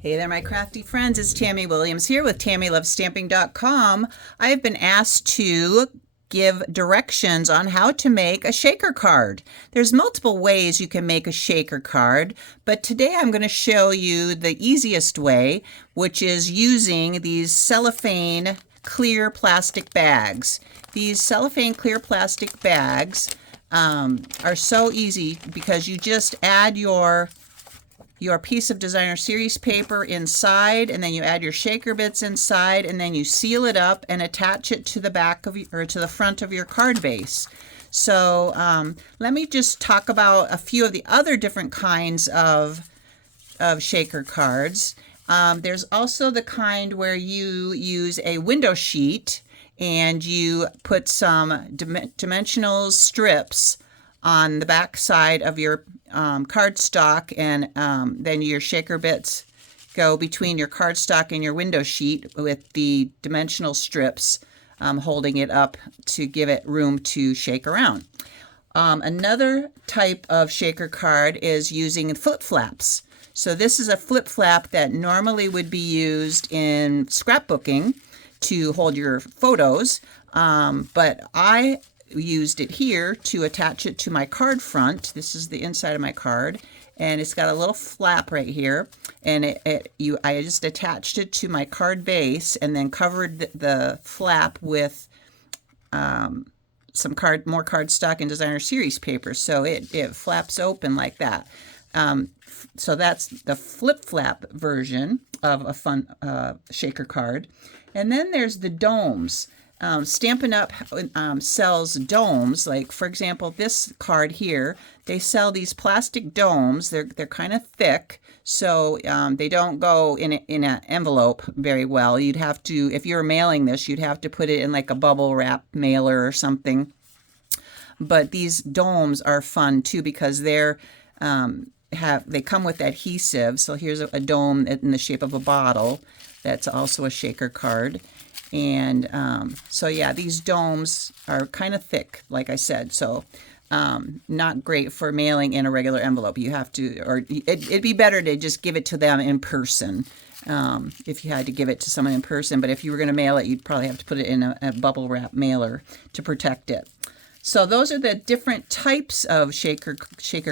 Hey there, my crafty friends. It's Tammy Williams here with TammyLovesStamping.com. I have been asked to give directions on how to make a shaker card. There's multiple ways you can make a shaker card, but today I'm going to show you the easiest way, which is using these cellophane clear plastic bags. These cellophane clear plastic bags are so easy because you just add your piece of designer series paper inside, and then you add your shaker bits inside, and then you seal it up and attach it to the back of or to the front of your card base. So let me just talk about a few of the other different kinds of shaker cards. There's also the kind where you use a window sheet and you put some dimensional strips on the back side of your cardstock, and then your shaker bits go between your cardstock and your window sheet with the dimensional strips holding it up to give it room to shake around. Another type of shaker card is using flip flaps. So this is a flip flap that normally would be used in scrapbooking to hold your photos, but I used it here to attach it to my card front. This is the inside of my card, and it's got a little flap right here, and I just attached it to my card base and then covered the flap with some more cardstock and designer series paper, so it flaps open like that. So that's the flip flap version of a fun shaker card. And then there's the domes. Stampin' Up! Sells domes. Like, for example, this card here, they sell these plastic domes. They're kind of thick, so they don't go in an envelope very well. You'd have to, if you're mailing this, you'd have to put it in like a bubble wrap mailer or something. But these domes are fun too because they come with adhesive. So here's a dome in the shape of a bottle. That's also a shaker card. And so yeah, these domes are kind of thick, like I said, so not great for mailing in a regular envelope. You have to, or it'd be better to just give it to them in person if you had to give it to someone in person. But if you were going to mail it, you'd probably have to put it in a bubble wrap mailer to protect it. So those are the different types of shaker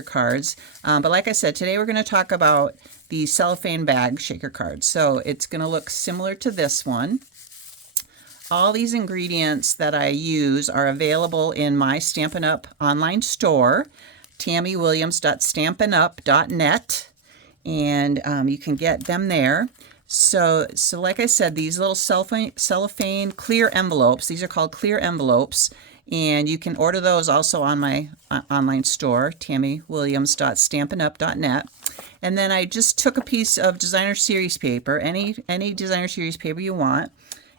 cards. But like I said, today we're going to talk about the cellophane bag shaker cards. So it's going to look similar to this one. All these ingredients that I use are available in my Stampin' Up! Online store, tammywilliams.stampinup.net, and you can get them there. So like I said, these little cellophane clear envelopes, these are called clear envelopes, and you can order those also on my online store, tammywilliams.stampinup.net. And then I just took a piece of designer series paper, any designer series paper you want,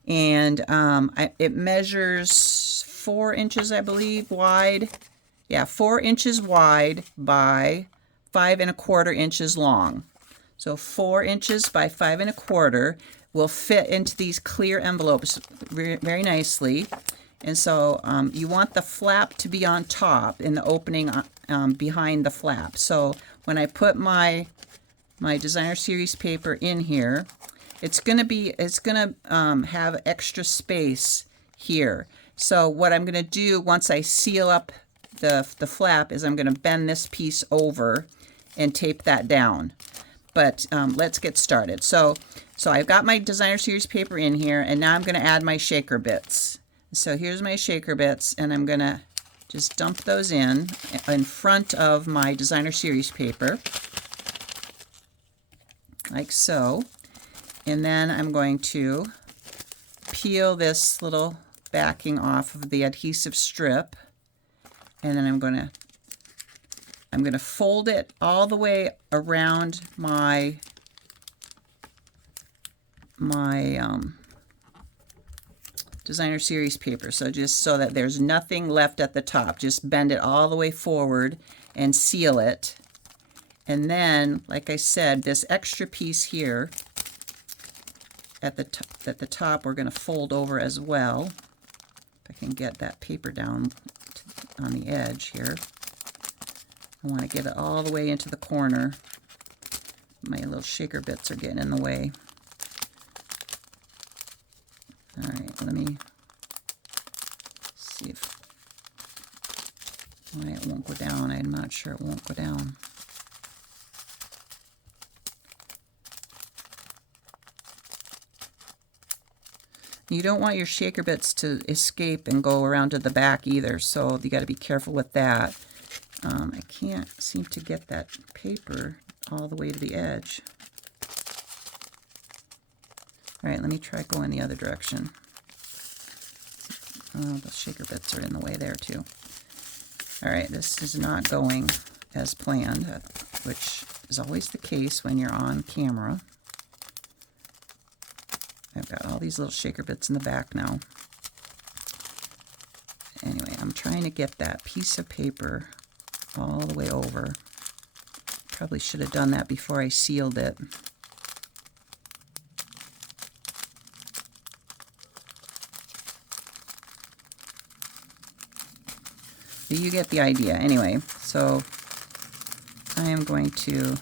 and it measures 4 inches, I believe, wide. Yeah, 4 inches wide by 5 1/4 inches long. So 4 inches by 5 1/4 will fit into these clear envelopes very nicely. And so you want the flap to be on top in the opening behind the flap. So when I put my designer series paper in here, it's gonna have extra space here. So what I'm gonna do once I seal up the flap is I'm gonna bend this piece over and tape that down. But let's get started. So I've got my designer series paper in here, and now I'm gonna add my shaker bits. So here's my shaker bits, and I'm gonna just dump those in front of my designer series paper, like so. And then I'm going to peel this little backing off of the adhesive strip, and then I'm going to fold it all the way around my designer series paper. So just so that there's nothing left at the top, just bend it all the way forward and seal it. And then, like I said, this extra piece here at the top we're going to fold over as well. If I can get that paper down on the edge here. I want to get it all the way into the corner. My little shaker bits are getting in the way. All right, let me see if why it won't go down. I'm not sure it won't go down. You don't want your shaker bits to escape and go around to the back either, so you got to be careful with that. I can't seem to get that paper all the way to the edge. All right, let me try going the other direction. Oh, the shaker bits are in the way there too. All right, this is not going as planned, which is always the case when you're on camera. I've got all these little shaker bits in the back now. Anyway, I'm trying to get that piece of paper all the way over. Probably should have done that before I sealed it. But you get the idea. Anyway, so I'm going to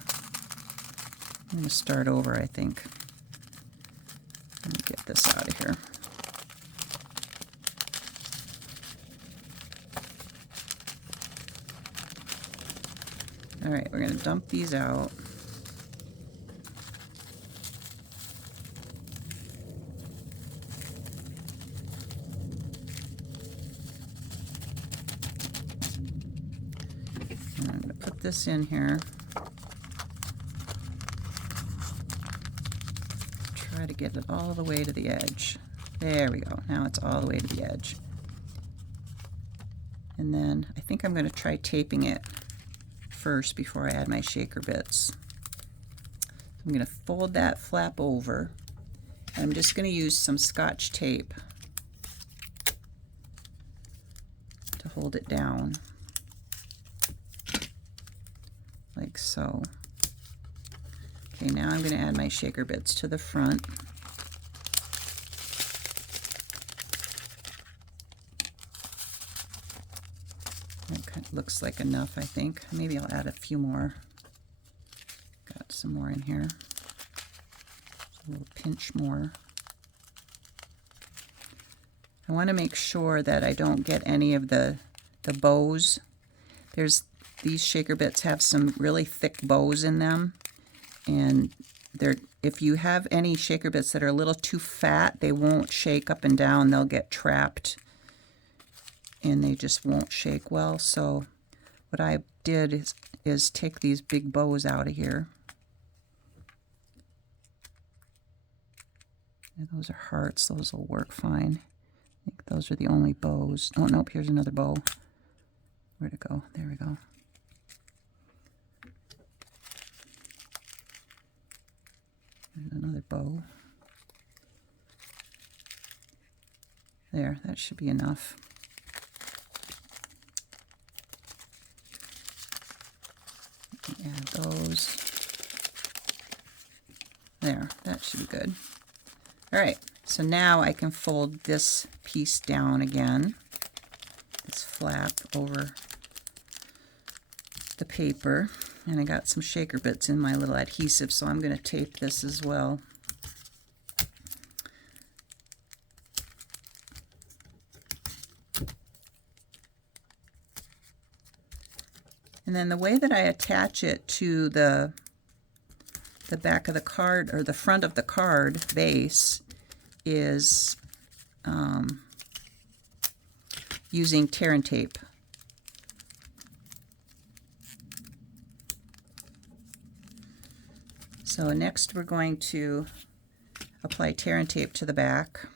start over, I think. Let me get this out of here. All right, we're going to dump these out. And I'm going to put this in here. Try to get it all the way to the edge. There we go. Now it's all the way to the edge. And then I think I'm going to try taping it first before I add my shaker bits. I'm going to fold that flap over. I'm just going to use some Scotch tape to hold it down, like so. Okay, now I'm going to add my shaker bits to the front. That kind of looks like enough, I think. Maybe I'll add a few more. Got some more in here. A little pinch more. I want to make sure that I don't get any of the bows. These shaker bits have some really thick bows in them, and if you have any shaker bits that are a little too fat, they won't shake up and down. They'll get trapped and they just won't shake well. So what I did is take these big bows out of here. And those are hearts. Those will work fine. I think those are the only bows. Oh, nope, here's another bow. Where'd it go? There we go. There's another bow. There, that should be enough. Add those. There, that should be good. All right, so now I can fold this piece down again, this flap over the paper, and I got some shaker bits in my little adhesive, so I'm going to tape this as well. And then the way that I attach it to the back of the card, or the front of the card base, is using tear and tape. So next we're going to apply tear and tape to the back,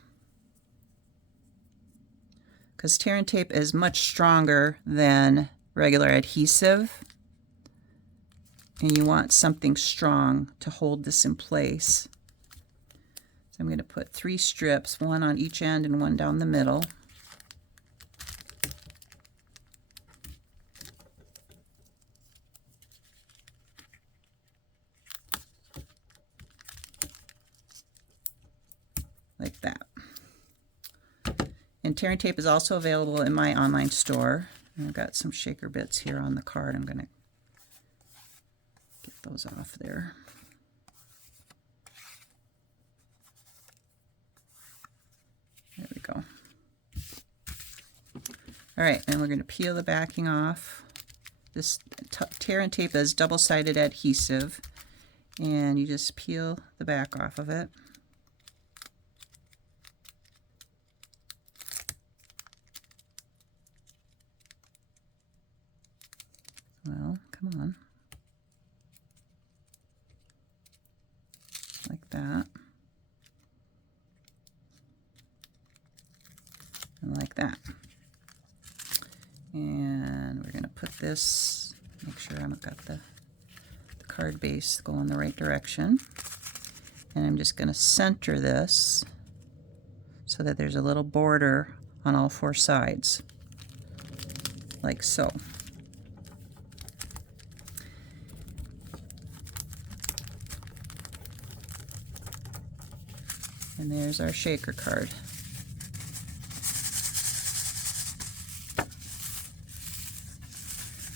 because tear and tape is much stronger than regular adhesive, and you want something strong to hold this in place. So I'm going to put 3 strips, one on each end and one down the middle. Like that. And tear and tape is also available in my online store. And I've got some shaker bits here on the card. I'm going to get those off there. All right, and we're going to peel the backing off. This tear and tape is double-sided adhesive, and you just peel the back off of it. Well, come on. Like that. And like that. And we're going to put this, make sure I've got the card base going the right direction. And I'm just going to center this so that there's a little border on all four sides, like so. And there's our shaker card.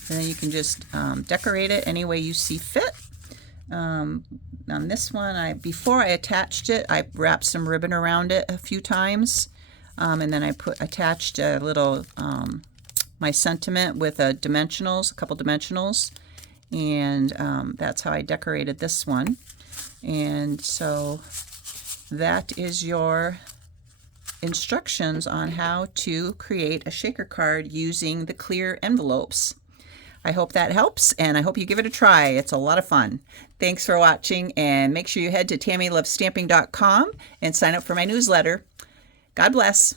And then you can just decorate it any way you see fit. On this one, before I attached it, I wrapped some ribbon around it a few times, and then I attached a little my sentiment with a couple dimensionals, and that's how I decorated this one. And so that is your instructions on how to create a shaker card using the clear envelopes. I hope that helps, and I hope you give it a try. It's a lot of fun. Thanks for watching, and make sure you head to TammyLovesStamping.com and sign up for my newsletter. God bless.